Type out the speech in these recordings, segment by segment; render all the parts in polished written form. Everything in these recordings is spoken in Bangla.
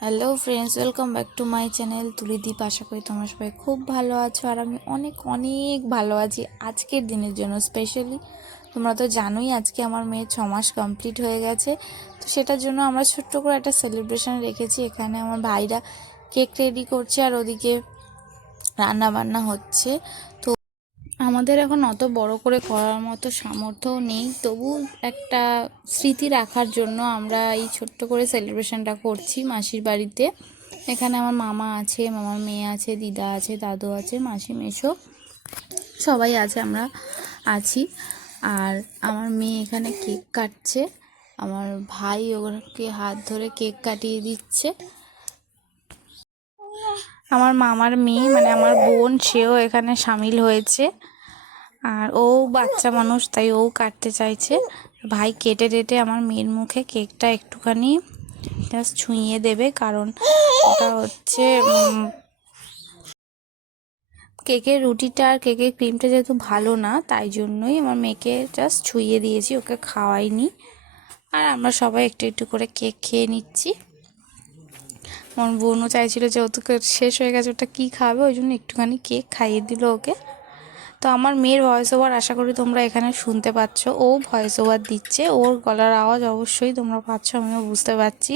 Hello friends, welcome back to my channel Tulidip. আশা করি তোমরা সবাই খুব ভালো আছো আর আমি অনেক অনেক ভালো আছি আজকের দিনের জন্য স্পেশালি। তোমরা তো জানোই আজকে আমার মেয়ের 6 মাস কমপ্লিট হয়ে গেছে, তো সেটার জন্য আমরা ছোট্ট করে একটা সেলিব্রেশন রেখেছি। এখানে আমার ভাইরা কেক রেডি করছে আর ওদিকে রান্না বান্না হচ্ছে। তো আমাদের এখন অত বড় করে করার মতো সামর্থ্যও নেই, তবু একটা স্মৃতি রাখার জন্য আমরা এই ছোট্ট করে সেলিব্রেশনটা করছি মাসির বাড়িতে। এখানে আমার মামা আছে, মামার মেয়ে আছে, দিদা আছে, দাদু আছে, মাসি মেশো সবাই আছে, আমরা আছি। আর আমার মেয়ে এখানে কেক কাটছে, আমার ভাই ওকে হাত ধরে কেক কাটিয়ে দিচ্ছে। আমার মামার মেয়ে মানে আমার বোন, সেও এখানে সামিল হয়েছে। আর ও বাচ্চা মানুষ, তাই ও কাটতে চাইছে। ভাই কেটে টেটে আমার মেয়ের মুখে কেকটা একটুখানি জাস্ট ছুঁয়ে দেবে, কারণ ওটা হচ্ছে কেকের রুটিটা আর কেকের ক্রিমটা যেহেতু ভালো না, তাই জন্যই আমার মেয়েকে জাস্ট ছুঁয়ে দিয়েছি, ওকে খাওয়াইনি। আর আমরা সবাই একটু একটু করে কেক খেয়ে নিচ্ছি। আমার বোনও চাইছিল যে ও তো শেষ হয়ে গেছে, ওটা কী খাবে, ওই জন্য একটুখানি কেক খাইয়ে দিল ওকে। তো আমার মেয়ের ভয়েস ওভার আশা করি তোমরা এখানে শুনতে পাচ্ছ, ও ভয়েস ওভার দিচ্ছে, ওর গলার আওয়াজ অবশ্যই তোমরা পাচ্ছ, আমিও বুঝতে পারছি।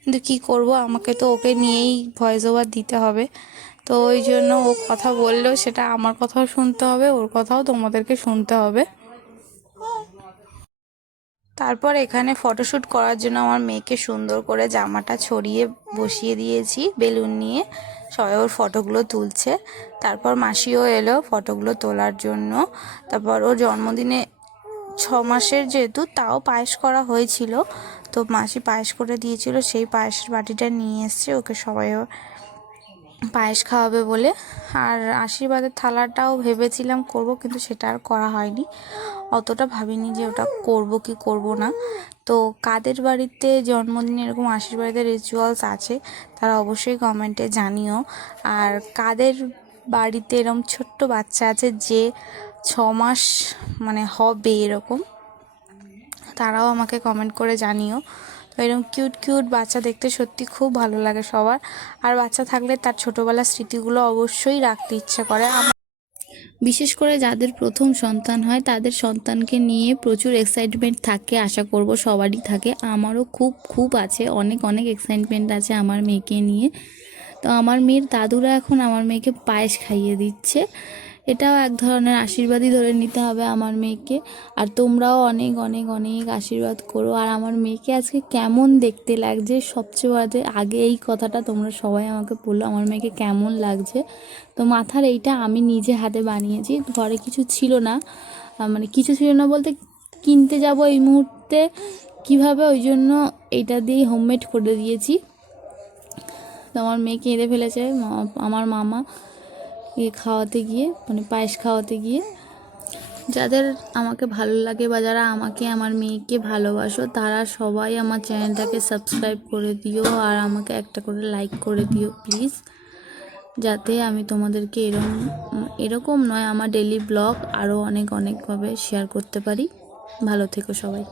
কিন্তু কি করব, আমাকে তো ওকে নিয়েই ভয়েস ওভার দিতে হবে। তো ওই জন্য ও কথা বললেও সেটা আমার কথাও শুনতে হবে, ওর কথাও তোমাদেরকে শুনতে হবে। তারপর এখানে ফটোশ্যুট করার জন্য আমার মেয়েকে সুন্দর করে জামাটা ছড়িয়ে বসিয়ে দিয়েছি বেলুন নিয়ে, সবাই ওর ফটোগুলো তুলছে। তারপর মাসিও এলো ফটোগুলো তোলার জন্য। তারপর ওর জন্মদিনে 6 মাসের যেহেতু, তাও পায়েস করা হয়েছিল, তো মাসি পায়েস করে দিয়েছিল, সেই পায়েসের বাটিটা নিয়ে এসছে, ওকে সবাই পায়েস খাওয়াবে বলে। আর আশীর্বাদের থালাটাও ভেবেছিলাম করব, কিন্তু সেটা আর করা হয়নি, অতটা ভাবিনি যে ওটা করব কি করব না। তো কাদের বাড়িতে জন্মদিনে এরকম আশীর্বাদের রিচুয়ালস আছে তারা অবশ্যই কমেন্টে জানিও। আর কাদের বাড়িতে এরকম ছোট্ট বাচ্চা আছে যে 6 মাস মানে হবে এরকম, তারাও আমাকে কমেন্ট করে জানিও। তো এরকম কিউট কিউট বাচ্চা দেখতে সত্যি খুব ভালো লাগে সবার। আর বাচ্চা থাকলে তার ছোটোবেলার স্মৃতিগুলো অবশ্যই রাখতে ইচ্ছে করে। বিশেষ করে যাদের প্রথম সন্তান হয় তাদের সন্তানকে নিয়ে প্রচুর এক্সাইটমেন্ট থাকে, আশা করব সবারই থাকে, আমারও খুব খুব আছে, অনেক অনেক এক্সাইটমেন্ট আছে আমার মেয়েকে নিয়ে। তো আমার মেয়ের দাদুরা এখন আমার মেয়েকে পায়েস খাইয়ে দিচ্ছে, এটাও এক ধরনের আশীর্বাদই ধরে নিতে হবে আমার মেয়েকে। আর তোমরাও অনেক অনেক অনেক আশীর্বাদ করো। আর আমার মেয়েকে আজকে কেমন দেখতে লাগছে, সবচেয়ে আগে এই কথাটা তোমরা সবাই আমাকে বললো আমার মেয়েকে কেমন লাগছে। তো মাথার এইটা আমি নিজে হাতে বানিয়েছি, ঘরে কিছু ছিল না, মানে কিছু ছিল না বলতে কিনতে যাব এই মুহূর্তে কিভাবে, ওই জন্য এইটা দিয়েই হোমমেড করে দিয়েছি। তো আমার মেয়ে কেঁদে ফেলেছে আমার মামা খাওয়াতে গিয়ে, মানে পায়েস খাওয়াতে গিয়ে। যাদের আমাকে ভালো লাগে বা যারা আমাকে আমার মেয়েকে ভালোবাসো তারা সবাই আমার চ্যানেলটাকে সাবস্ক্রাইব করে দিও আর আমাকে একটা করে লাইক করে দিও প্লিজ, যাতে আমি তোমাদেরকে এরকম নয়, আমার ডেলি ব্লগ আরও অনেকভাবে শেয়ার করতে পারি। ভালো থেকো সবাই।